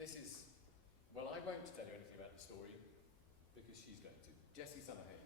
This is, well, I won't tell you anything about the story because she's going to. Jessie Summerhayes.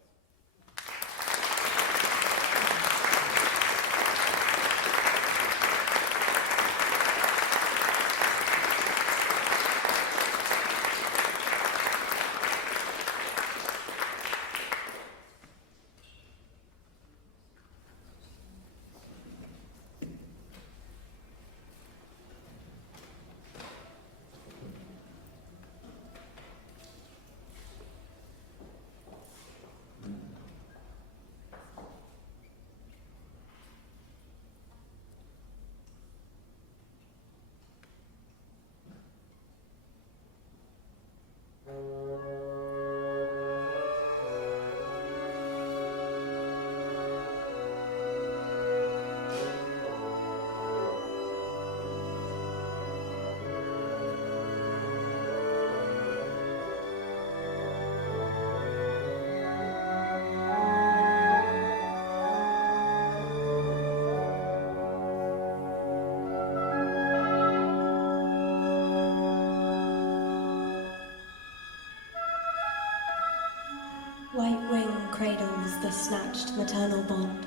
White wing cradles the snatched maternal bond.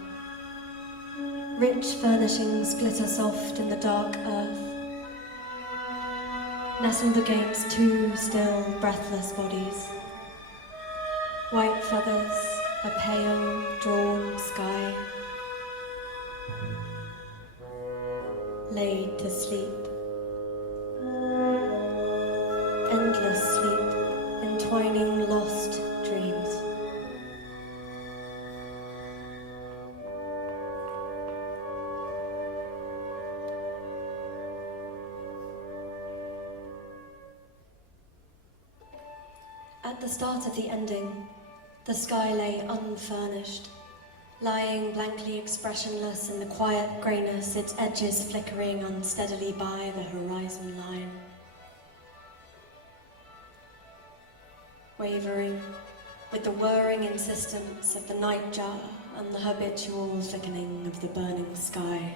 Rich furnishings glitter soft in the dark earth. Nestled against two still, breathless bodies. White feathers, a pale, drawn sky. Laid to sleep. Endless sleep, entwining lost dreams. At the start of the ending, the sky lay unfurnished, lying blankly expressionless in the quiet greyness, its edges flickering unsteadily by the horizon line. Wavering with the whirring insistence of the nightjar and the habitual thickening of the burning sky.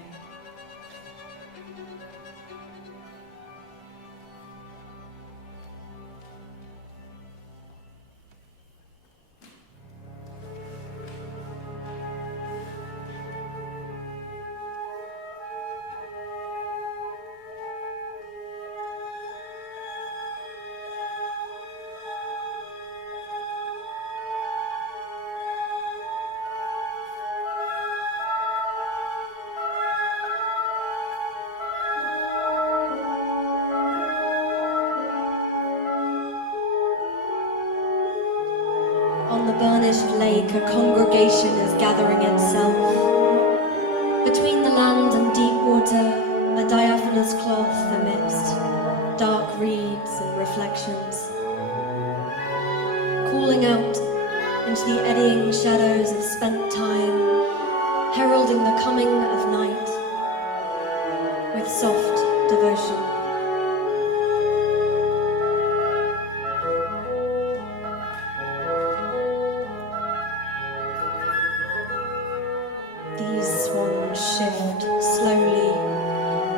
On the burnished lake, a congregation is gathering itself. Between the land and deep water, a diaphanous cloth amidst dark reeds and reflections. Calling out into the eddying shadows of spent time, heralding the coming of night with soft devotion. These swans shift slowly,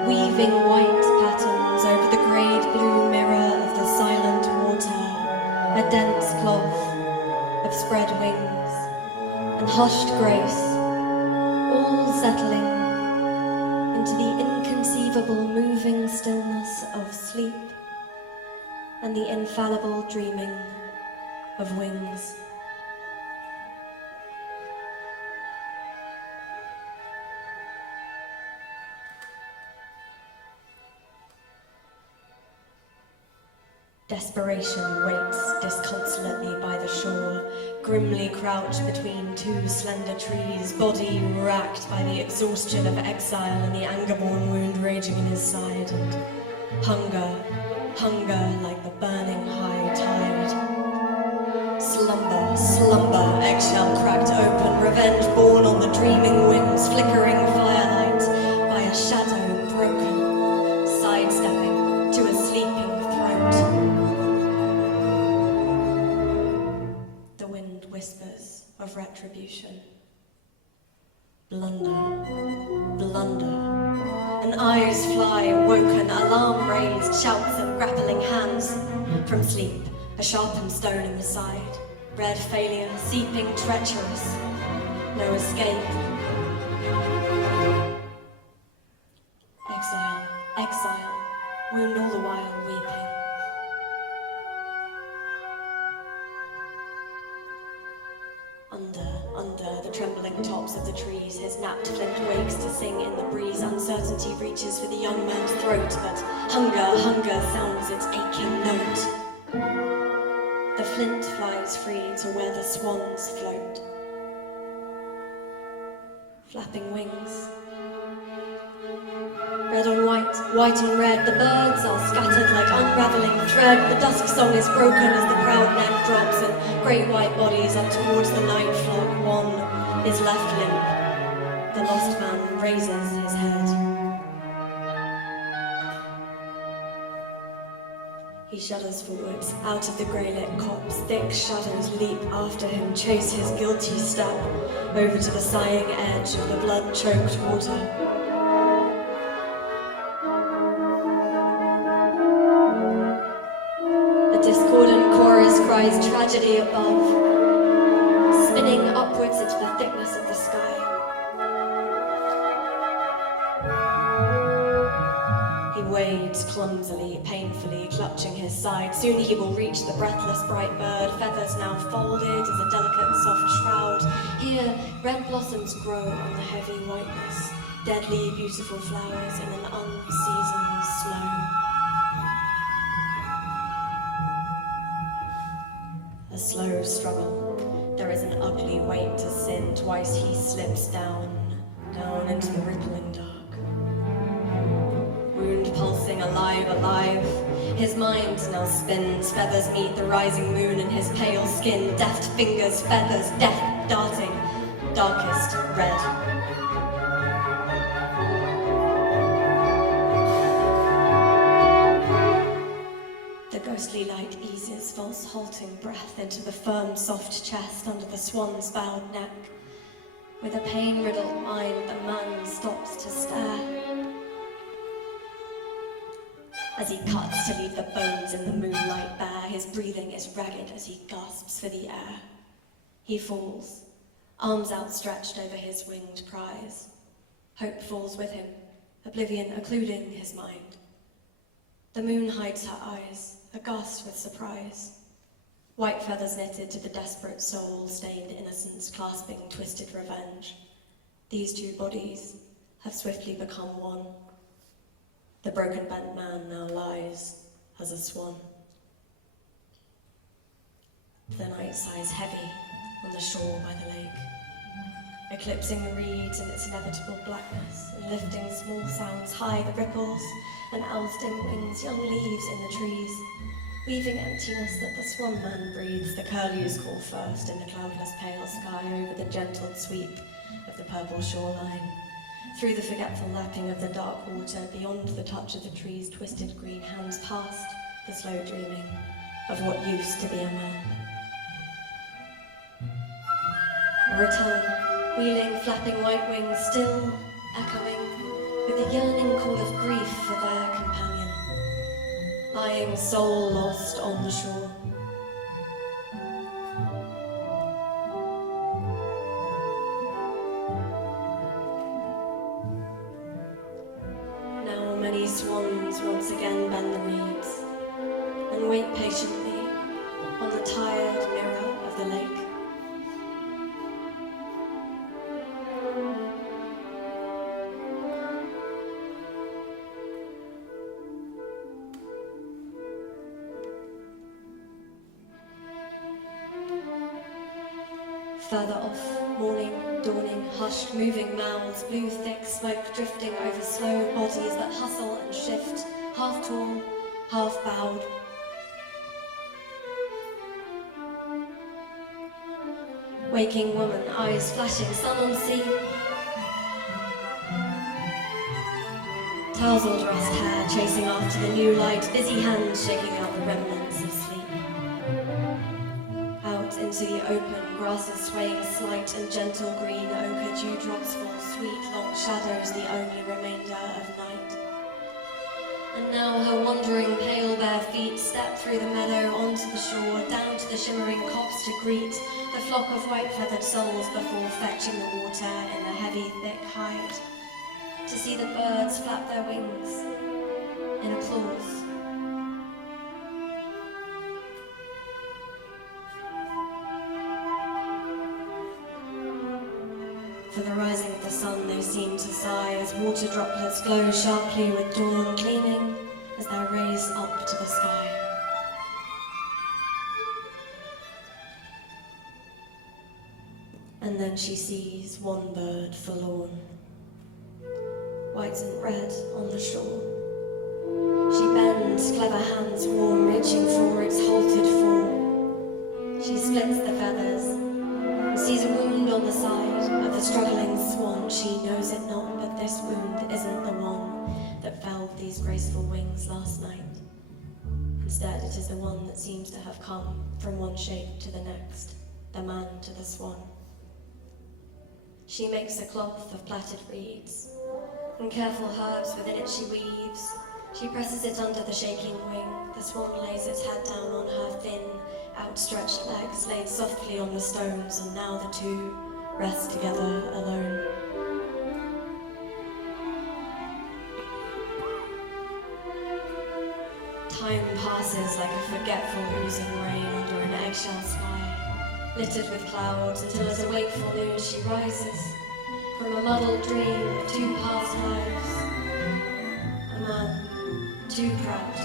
weaving white patterns over the greyed blue mirror of the silent water, a dense cloth of spread wings and hushed grace, all settling into the inconceivable moving stillness of sleep and the infallible dreaming of wings. Desperation waits disconsolately by the shore, grimly crouched between two slender trees, body racked by the exhaustion of exile and the anger-born wound raging in his side, and hunger like the burning high tide. Slumber, eggshell cracked open, revenge born on the dreaming winds, flickering firelight by a shadow broken, sidestepping to a sleeping throat. The wind whispers of retribution. Blunder, and eyes fly, woken, alarm raised, against shouts of grappling hands. From sleep, a sharpened stone in the side. Red failure, seeping treacherous. No escape. Exile, exile, wound all the while weeping. Under the trembling tops of the trees, his napped flint wakes to sing in the breeze. Uncertainty reaches for the young man's throat, but hunger sounds its aching note. The flint flies free to where the swans float, flapping wings. Red on white, white on red, the birds are scattered like unravelling thread. The dusk song is broken as the proud neck drops, and great white bodies up towards the night flock. One is left limp. The lost man raises his head. He shudders forwards, out of the grey-lit copse. Thick shadows leap after him, chase his guilty step over to the sighing edge of the blood-choked water. Discordant chorus cries tragedy above, spinning upwards into the thickness of the sky. He wades clumsily, painfully, clutching his side. Soon he will reach the breathless bright bird, feathers now folded as a delicate soft shroud. Here, red blossoms grow on the heavy whiteness, deadly beautiful flowers in an unseasoned snow. A slow struggle. There is an ugly weight to sin. Twice he slips down into the rippling dark. Wound pulsing, alive. His mind now spins. Feathers meet the rising moon in his pale skin. Deft fingers, feathers, death darting. Darkest red. Ghostly light eases false halting breath into the firm soft chest under the swan's bowed neck. With a pain-riddled mind, the man stops to stare. As he cuts to leave the bones in the moonlight bare, his breathing is ragged as he gasps for the air. He falls, arms outstretched over his winged prize. Hope falls with him, oblivion occluding his mind. The moon hides her eyes, aghast with surprise. White feathers knitted to the desperate soul, stained innocence clasping twisted revenge. These two bodies have swiftly become one. The broken bent man now lies as a swan. The night sighs heavy on the shore by the lake, eclipsing the reeds in its inevitable blackness, and lifting small sounds high, the ripples and owl's dim wings, young leaves in the trees, weaving emptiness that the swan man breathes. The curlews call first in the cloudless pale sky over the gentle sweep of the purple shoreline, through the forgetful lapping of the dark water, beyond the touch of the trees' twisted green hands, past the slow dreaming of what used to be a man. A return, wheeling, flapping white wings, still echoing with the yearning call of grief for their companion, lying soul lost on the shore. Now many swans once again bend the reeds and wait patiently on the tired mirror of the lake. Further off, morning, dawning, hushed, moving mouths, blue thick smoke drifting over slow bodies that hustle and shift, half tall, half bowed. Waking woman, eyes flashing, sun on sea. Tousled rust hair chasing after the new light, busy hands shaking out the remnants of sleep. Out into the open, grasses swaying slight and gentle green ochre, dewdrops fall sweet, long shadows the only remainder of night. And now her wandering pale bare feet step through the meadow onto the shore, down to the shimmering copse to greet the flock of white-feathered souls before fetching the water in the heavy, thick hide, to see the birds flap their wings in applause. For the rising of the sun they seem to sigh as water droplets glow sharply with dawn gleaming as they raise up to the sky. And then she sees one bird forlorn, white and red on the shore. She bends, clever hands warm, reaching for its halted form. She splits the feathers and sees a wound on the side of the struggling swan. She knows it not, but this wound isn't the one that felled these graceful wings last night. Instead, it is the one that seems to have come from one shape to the next, the man to the swan. She makes a cloth of plaited reeds, and careful herbs within it she weaves. She presses it under the shaking wing. The swan lays its head down on her thin, outstretched legs laid softly on the stones, and now the two rest together alone. Time passes like a forgetful oozing rain under an eggshell sky, littered with clouds, until at a wakeful noon she rises from a muddled dream of two past lives. A man, too proud,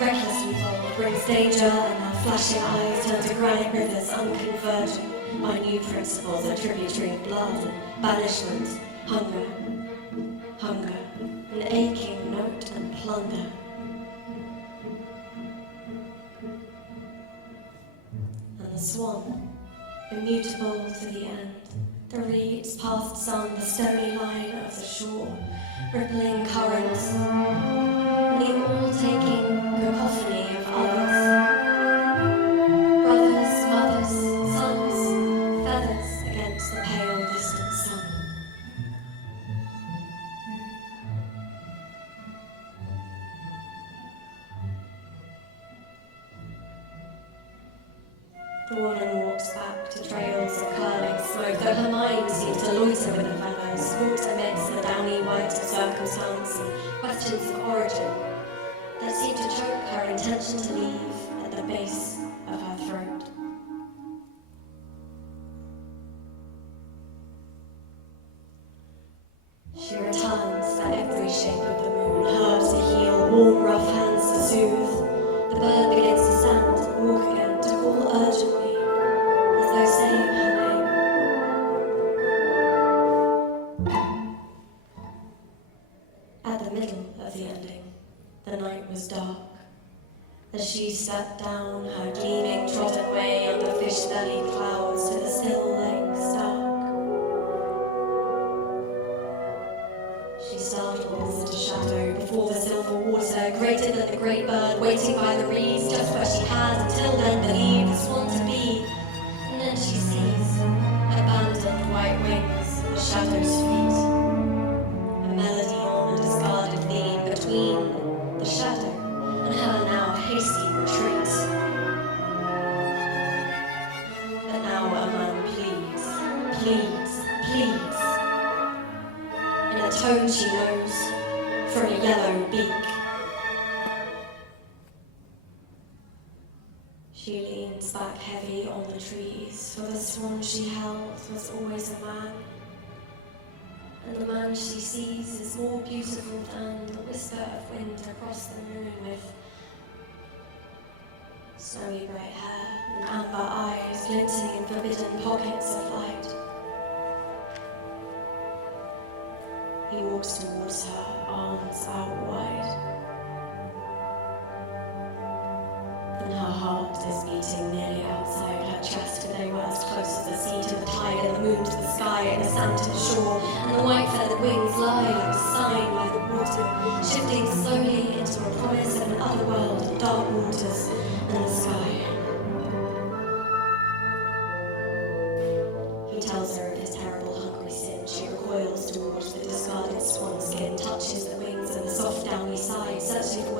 recklessly bold, brings danger, and her flashing eyes turn to granite rivers unconverging by new principles, a tributary of blood, banishment, hunger, an aching note and plunder. And the swan, immutable to the end, the reeds past sun, the stony line of the shore, rippling currents, and the all-taking cacophony of others. Brothers, mothers, sons, feathers against the pale distant sun. The woman walks back to trails of curling smoke, though her mind seems to loiter with the fellows, stalks amidst the downy white of circumstance and questions of origin that seem to choke her intention to leave at the base of her throat. She returns for every shape of the moon, herbs to heal, warm rough hands to soothe. The bird begins to stand and walk again, to call urgently, as though saying her name. At the middle of the ending, the night was dark. As she stepped down her gleaming trodden way under fish-bellied clouds to the still lake stark. She startles at a shadow before the silver water, greater than the great bird waiting by the reeds, just where she had until then believed the swan to be. And then she sees abandoned white wings at the shadow's feet, a melody on a discarded theme between the shadow and her now hasty retreat. But now a man pleads, in a tone she knows from a yellow beak. She leans back heavy on the trees, for the swan she held was always a man. And the man she sees is more beautiful than the whisper of wind across the moon, with snowy grey hair and amber eyes glinting in forbidden pockets of light. He walks towards her, arms out wide. And her heart is beating nearly outside her chest, and they were as close as the sea to the tide, and the moon to the sky, and the sand to the shore, and the white-feathered wings lie like a sign by the water, shifting slowly into a promise of an other world, dark waters, and the sky. He tells her of his terrible hungry sin. She recoils towards the discarded swan skin, touches the wings and the soft downy side, searching for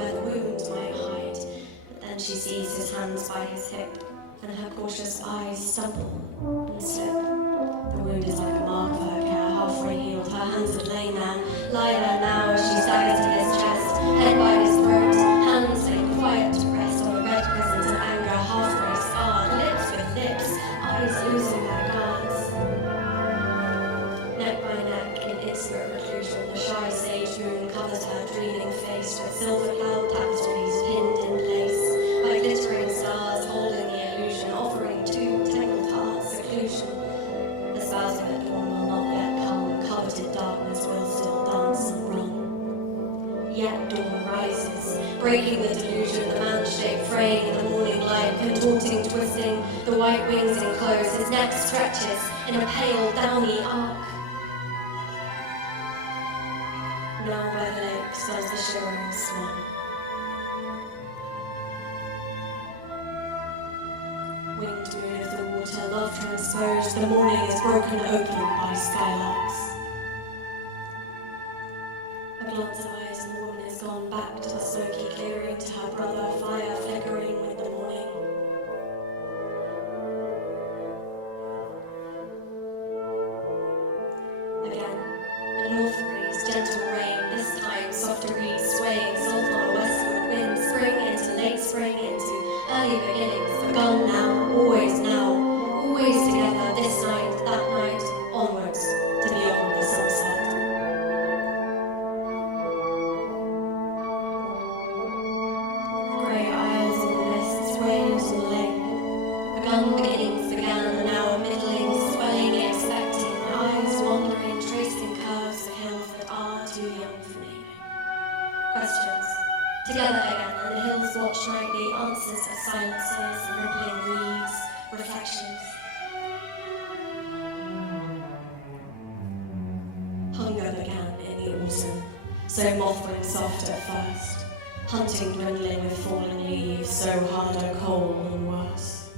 and she sees his hands by his hip, and her cautious eyes stumble and slip. The wound is like a mark of her care, halfway healed. Her hands had lain there, lie there now as she staggers to his chest, head by his throat, hands laid quiet to rest on the red crescent of anger, halfway scarred, lips with lips, eyes losing their guards. Neck by neck, in intimate reclusion, the shy sage moon covers her dreaming face with silver cloud tapestries pinned in lace, by glittering stars holding the illusion, offering two tangled hearts seclusion. The spasm at dawn will not yet come, coveted darkness will still dance and run. Yet dawn rises, breaking the delusion, the man-shaped fraying in the morning light, contorting, twisting, the white wings enclose, his neck stretches in a pale, downy arc. Now by the lake stands the shivering swan. Winged moon of the water, love transposed, the morning is broken open by skylarks. A glance of eyes and the woman is gone back to the smoky clearing, to her brother, fire flickering with the morning. Again, a north breeze, gentle rain, this time softer breeze, swaying salt on a westward wind, spring into late spring, into early beginnings, begun now, always together, this night, that night, onwards, to beyond the sunset. Grey isles in the mists, waves on the lake, begun beginnings began, now middling, swelling, expecting, eyes wandering, tracing curves of hills that are too young for naming. Questions, together again, and the hills watch nightly, answers of silences and rippling reeds, reflections. Hunger began in the autumn, so mothwing soft at first, hunting dwindling with fallen leaves, so hard and cold and worse.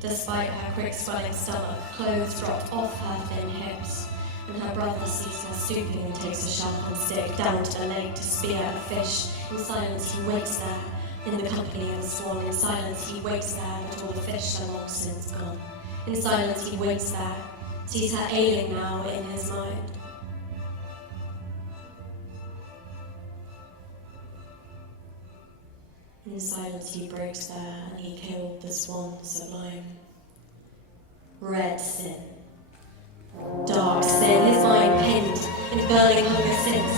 Despite her quick swelling stomach, clothes dropped off her thin hips, and her brother sees her stooping and takes a sharpened stick down to the lake to spear a fish. In silence he waits there, in the company of the swan. In silence he waits there, but all the fish are long since gone. In silence he waits there, sees her ailing now in his mind. In silence he breaks there, and he killed the swan sublime. Red sin. Dark sin, his mind pinned in burning hunger since.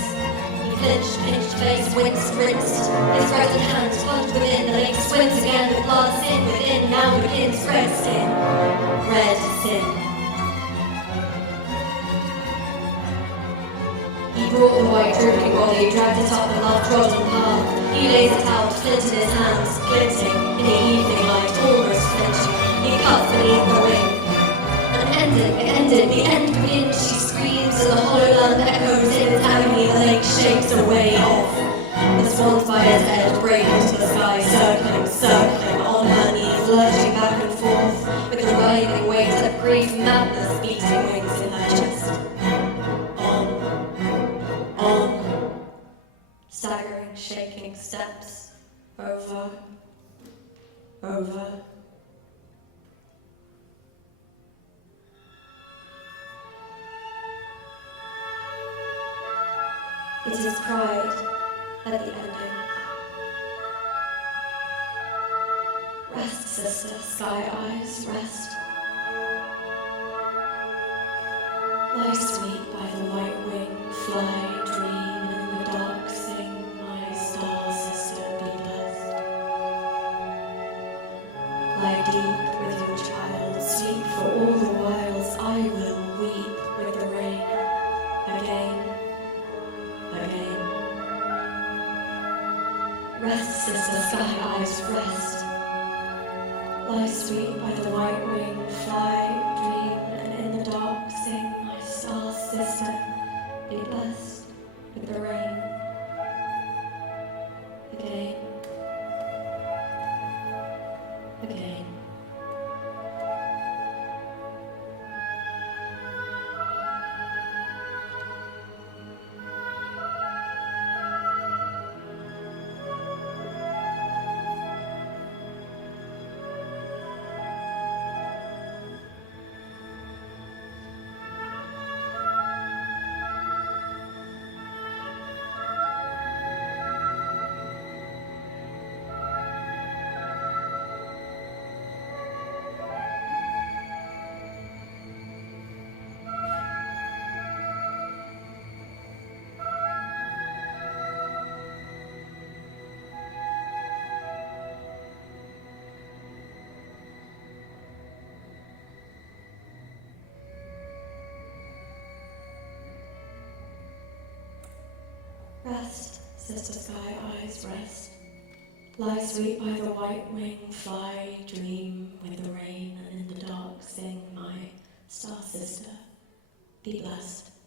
He flinched, pinched face, winced, rinsed, his reddened hands plunged within, the lake swims again with blood, sin within, now begins red sin. Red sin. He brought the white drooping body, dragged it up the love-trodden path. He lays it out, flint in his hands, glinting in the evening light, almost flinching. He cuts beneath the wing. The end begins, she screams, and the hollow land echoes in its agony, the lake shakes away off. The swans by his head break into the sky, circling, on her knees, lurching back and forth, with the writhing weight of grief, madness beating wings in her chest. On, staggering, shaking steps, over. It is pride at the ending. Rest, sister, sky eyes, rest. Lie sweet by the white wing, fly, dream, and in the dark sing, my star sister, be blessed. Lie deep with your child, sleep for all the whiles, I will weep with the rain, again. Rest, sister, sky eyes, rest. Lie sweet by the white wing, fly, dream, and in the dark sing, my star sister, be blessed with the rain. Again. Rest, sister sky eyes, rest. Lie sweet by the white wing, fly, dream with the rain, and in the dark sing my star sister. Be blessed.